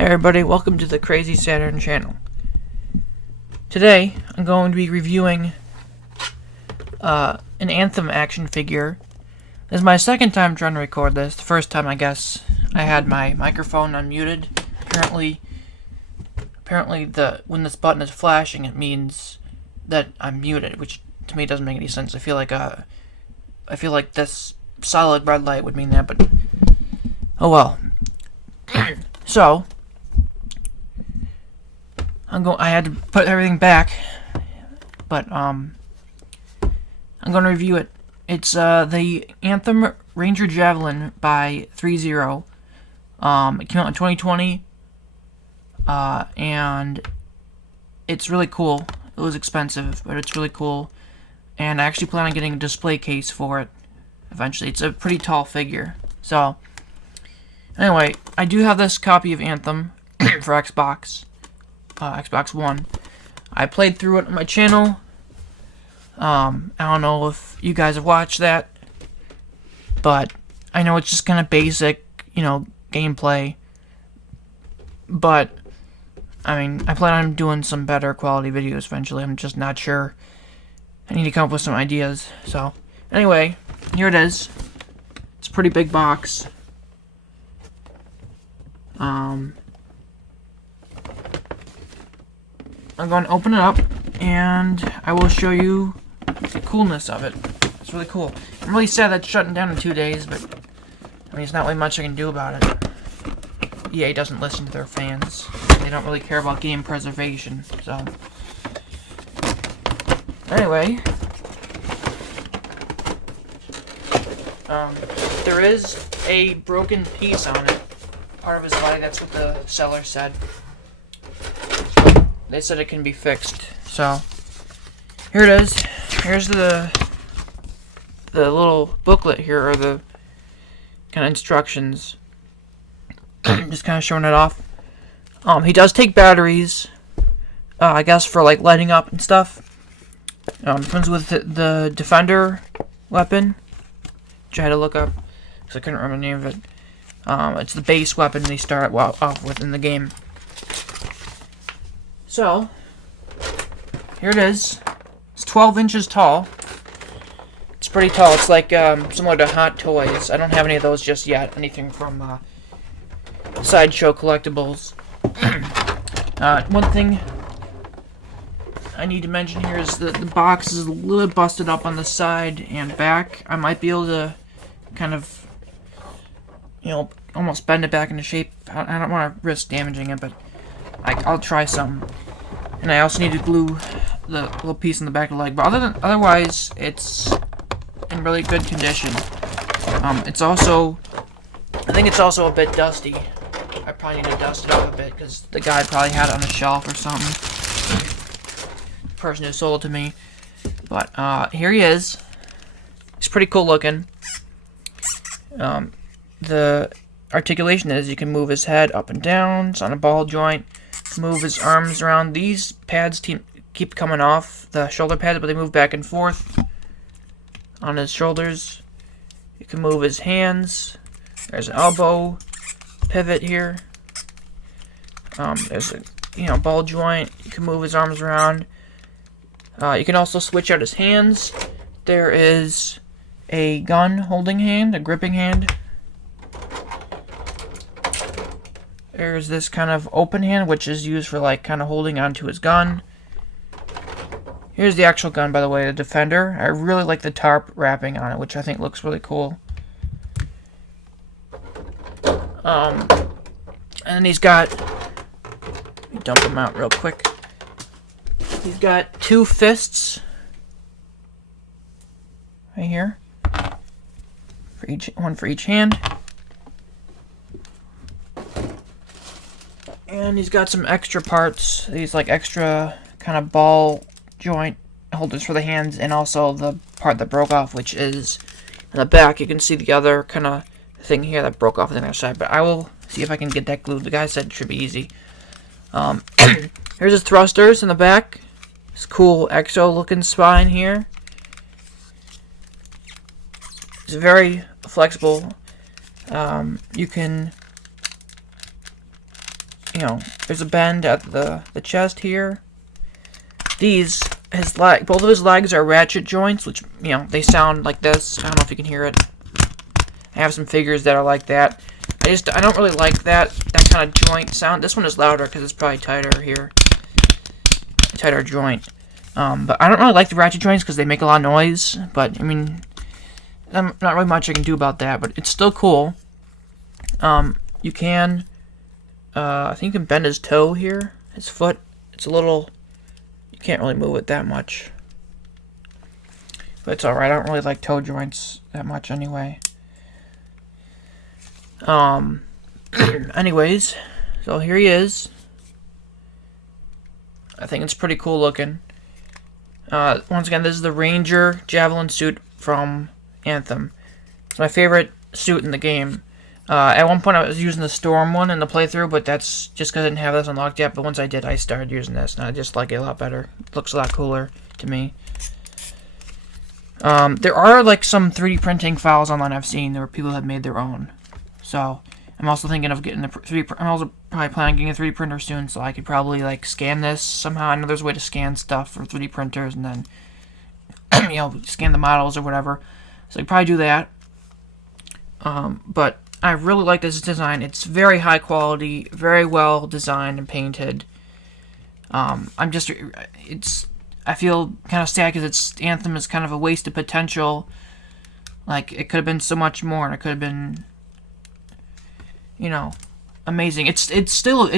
Hey everybody, welcome to the Crazy Saturn channel. Today, I'm going to be reviewing an Anthem action figure. This is my second time trying to record this. The first time, I guess, I had my microphone unmuted. Apparently when this button is flashing, it means that I'm muted, which to me doesn't make any sense. I feel like this solid red light would mean that, but oh well. So, I had to put everything back, but I'm going to review it. It's the Anthem Ranger Javelin by ThreeZero. It came out in 2020, and it's really cool. It was expensive, but it's really cool, and I actually plan on getting a display case for it eventually. It's a pretty tall figure. So, anyway, I do have this copy of Anthem for Xbox One. I played through it on my channel. I don't know if you guys have watched that, but I know it's just kind of basic, gameplay. But, I mean, I plan on doing some better quality videos eventually. I'm just not sure. I need to come up with some ideas. So, anyway, here it is. It's a pretty big box. I'm going to open it up, and I will show you the coolness of it. It's really cool. I'm really sad that's shutting down in 2 days, but I mean, there's not really much I can do about it. EA doesn't listen to their fans. They don't really care about game preservation, so. Anyway. There is a broken piece on it. Part of his body, that's what the seller said. They said it can be fixed. So, here it is. Here's the little booklet here, or the kind of instructions. Just kind of showing it off. He does take batteries, I guess, for like lighting up and stuff. Comes with the Defender weapon, which I had to look up because I couldn't remember the name of it. It's the base weapon they start off with in the game. So, here it is. It's 12 inches tall. It's pretty tall. It's like similar to Hot Toys. I don't have any of those just yet. Anything from Sideshow Collectibles. One thing I need to mention here is that the box is a little bit busted up on the side and back. I might be able to kind of, almost bend it back into shape. I don't want to risk damaging it, but I'll try some. And I also need to glue the little piece in the back of the leg. But otherwise, it's in really good condition. It's also, I think it's also a bit dusty. I probably need to dust it off a bit because the guy probably had it on a shelf or something. The person who sold it to me. But here he is. He's pretty cool looking. The articulation is you can move his head up and down. It's on a ball joint. Move his arms around. These pads keep coming off, the shoulder pads, but they move back and forth on his shoulders. You can move his hands. There's an elbow pivot here. There's a ball joint. You can move his arms around. You can also switch out his hands. There is a gun holding hand, a gripping hand. There's this kind of open hand, which is used for like kind of holding onto his gun. Here's the actual gun, by the way, the Defender. I really like the tarp wrapping on it, which I think looks really cool. And he's got, let me dump him out real quick. He's got 2 fists right here, one for each hand. And he's got some extra parts. These like extra kind of ball joint holders for the hands, and also the part that broke off, which is in the back. You can see the other kind of thing here that broke off on the other side, but I will see if I can get that glued. The guy said it should be easy. Here's his thrusters in the back. This cool exo looking spine here. It's very flexible. You can, there's a bend at the chest here. Both of his legs are ratchet joints, which, they sound like this. I don't know if you can hear it. I have some figures that are like that. I don't really like that kind of joint sound. This one is louder because it's probably tighter here. Tighter joint. But I don't really like the ratchet joints because they make a lot of noise. But, I mean, not really much I can do about that. But it's still cool. You can, I think you can bend his toe here. His foot. It's a little, you can't really move it that much. But it's alright. I don't really like toe joints that much anyway. Anyways, so here he is. I think it's pretty cool looking. Once again, this is the Ranger Javelin suit from Anthem. It's my favorite suit in the game. At one point I was using the Storm one in the playthrough, but that's just because I didn't have this unlocked yet. But once I did, I started using this, and I just like it a lot better. It looks a lot cooler to me. There are like some 3D printing files online I've seen where people have made their own. So I'm also thinking of getting I'm also probably planning on getting a 3D printer soon, so I could probably like scan this somehow. I know there's a way to scan stuff for 3D printers and then scan the models or whatever. So I could probably do that. But I really like this design. It's very high quality, very well designed and painted. I feel kind of sad because Anthem is kind of a waste of potential. Like, it could have been so much more, and it could have been, amazing. It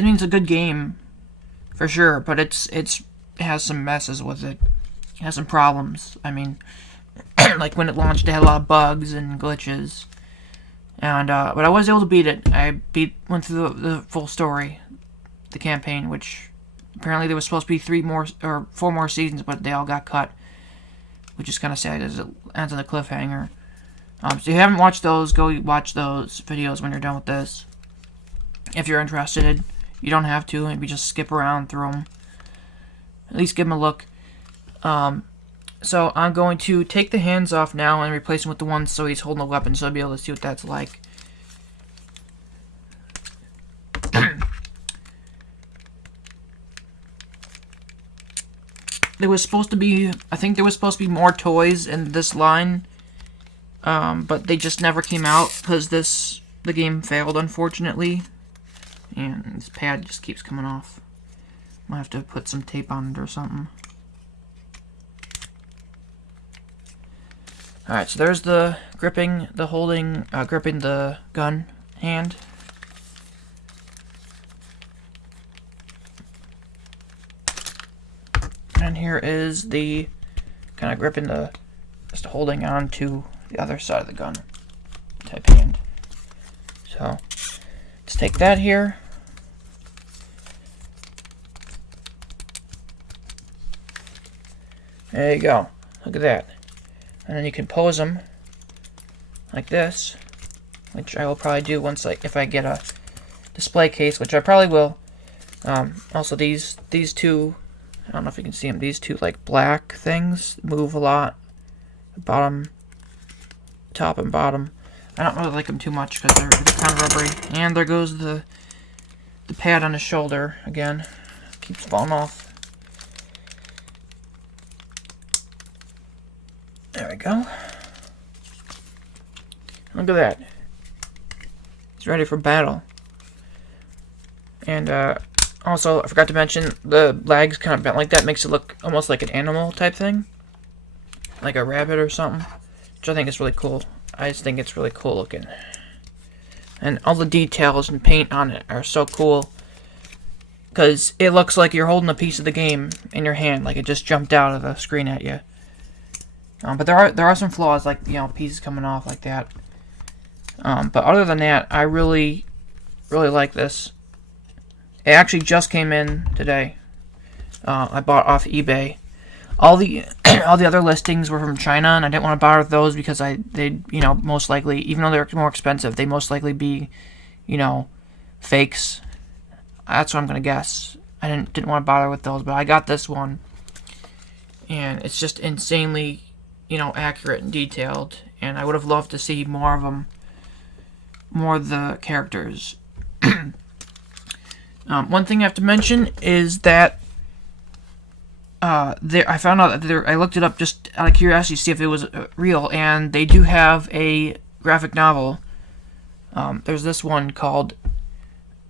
means a good game for sure, but it has some messes with it. It has some problems. I mean, like when it launched, it had a lot of bugs and glitches. And but I was able to beat it. Went through the full story, the campaign, which apparently there was supposed to be 4 more seasons, but they all got cut, which is kind of sad because it ends on a cliffhanger. So if you haven't watched those, go watch those videos when you're done with this. If you're interested, you don't have to. Maybe just skip around through them. At least give them a look. So I'm going to take the hands off now and replace them with the ones so he's holding a weapon, so I'll be able to see what that's like. I think there was supposed to be more toys in this line, but they just never came out because the game failed, unfortunately. And this pad just keeps coming off. Might have to put some tape on it or something. Alright, so there's the gripping the gun hand. And here is the kind of gripping just holding on to the other side of the gun type hand. So, let's take that here. There you go. Look at that. And then you can pose them like this, which I will probably do if I get a display case, which I probably will. Also, these two, I don't know if you can see them. These two like black things move a lot. Top and bottom. I don't really like them too much because they're kind of rubbery. And there goes the pad on his shoulder again. Keeps falling off. There we go. Look at that. He's ready for battle. And also, I forgot to mention, the legs kind of bent like that makes it look almost like an animal type thing. Like a rabbit or something. Which I think is really cool. I just think it's really cool looking. And all the details and paint on it are so cool. Because it looks like you're holding a piece of the game in your hand. Like it just jumped out of the screen at you. But there are some flaws, like, pieces coming off like that. But other than that, I really, really like this. It actually just came in today. I bought off eBay. All the other listings were from China, and I didn't want to bother with those because they'd most likely, even though they're more expensive, they most likely be, fakes. That's what I'm gonna guess. I didn't want to bother with those, but I got this one, and it's just insanely, accurate and detailed. And I would have loved to see more of them, more of the characters. One thing I have to mention is that I found out that I looked it up just out of curiosity to see if it was real, and they do have a graphic novel. There's this one called,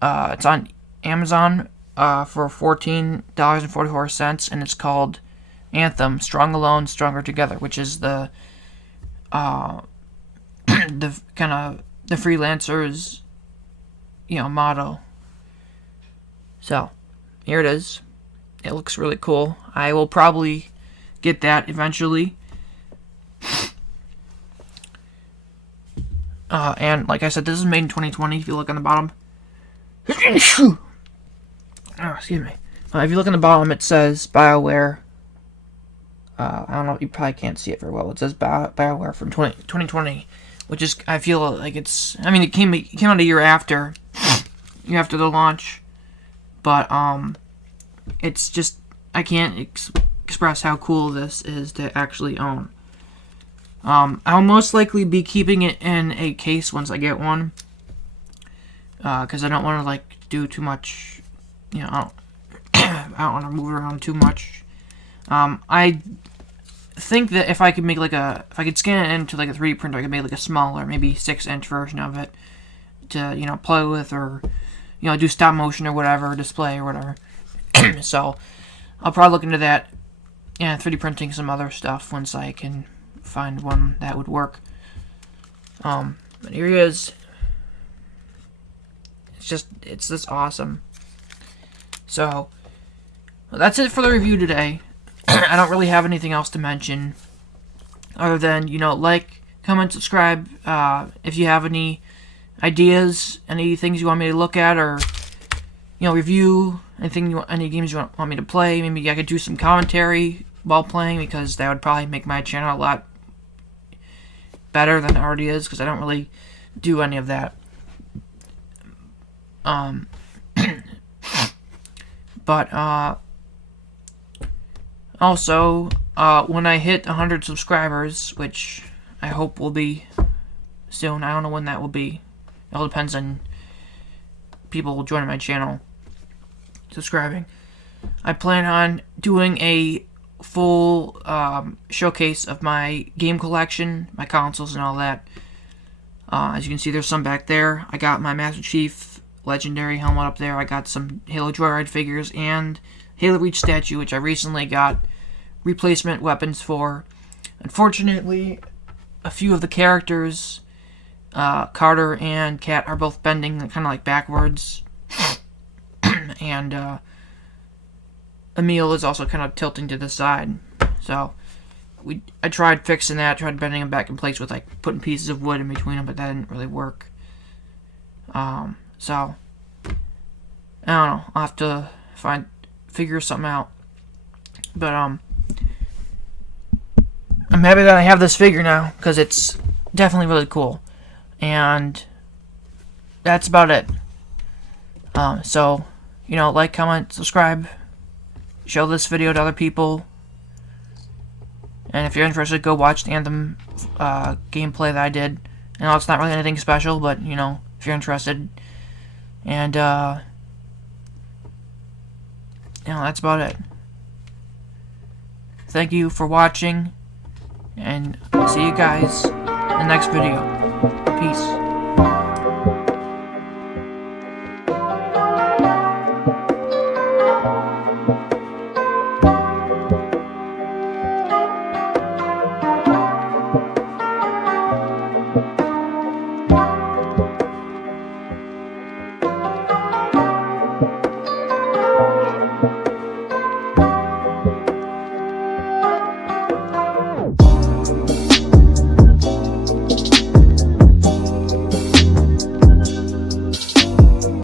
it's on Amazon for $14.44, and it's called Anthem, Strong Alone, Stronger Together, which is the the kind of the freelancer's, motto. So, here it is. It looks really cool. I will probably get that eventually. And like I said, this is made in 2020. If you look on the bottom, excuse me. If you look on the bottom, it says BioWare. I don't know. You probably can't see it very well. It says BioWare from 2020, which is, I feel like it's. I mean, it came out a year after the launch, but it's just, I can't express how cool this is to actually own. I'll most likely be keeping it in a case once I get one, because I don't want to do too much. I don't want to move around too much. I think that if I could make if I could scan it into a 3D printer, I could make a smaller, maybe 6-inch version of it to play with, or do stop motion or whatever, display or whatever. So I'll probably look into that. Yeah, 3D printing some other stuff once I can find one that would work. But here he is. It's just awesome. So, well, that's it for the review today. I don't really have anything else to mention other than, like, comment, subscribe. If you have any ideas, any things you want me to look at, or review any games you want me to play. Maybe I could do some commentary while playing, because that would probably make my channel a lot better than it already is, because I don't really do any of that. But also, when I hit 100 subscribers, which I hope will be soon, I don't know when that will be. It all depends on people joining my channel, subscribing. I plan on doing a full showcase of my game collection, my consoles and all that. As you can see, there's some back there. I got my Master Chief Legendary helmet up there. I got some Halo Joyride figures and Halo Reach statue, which I recently got replacement weapons for. Unfortunately, a few of the characters, Carter and Kat, are both bending kind of backwards. And Emil is also kind of tilting to the side. So I tried fixing that, tried bending them back in place with putting pieces of wood in between them, but that didn't really work. So I don't know. I'll have to figure something out. But I'm happy that I have this figure now, because it's definitely really cool. And that's about it. So, like, comment, subscribe, show this video to other people, and if you're interested, go watch the Anthem gameplay that I did. I know it's not really anything special, but, if you're interested. And, that's about it. Thank you for watching, and I'll see you guys in the next video. Peace.